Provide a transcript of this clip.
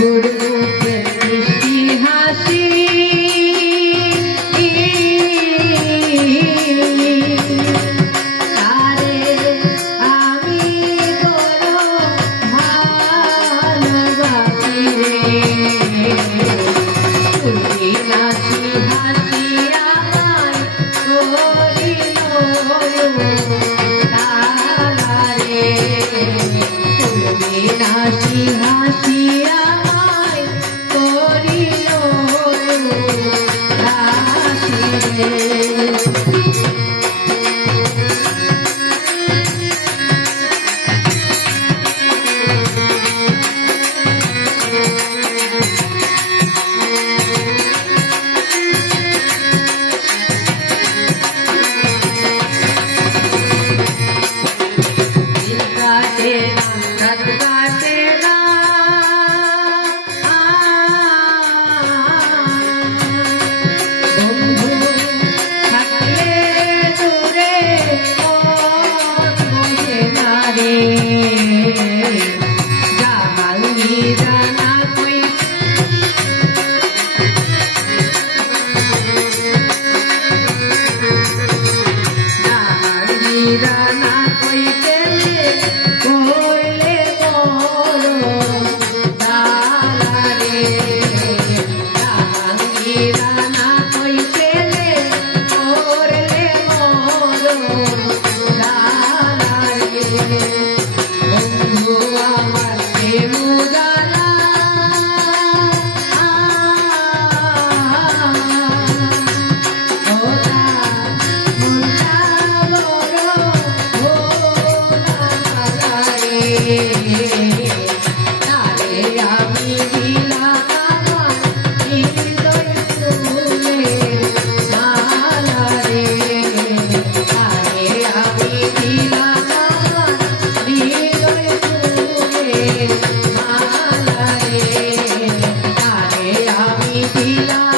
Good. Hare இல்லாத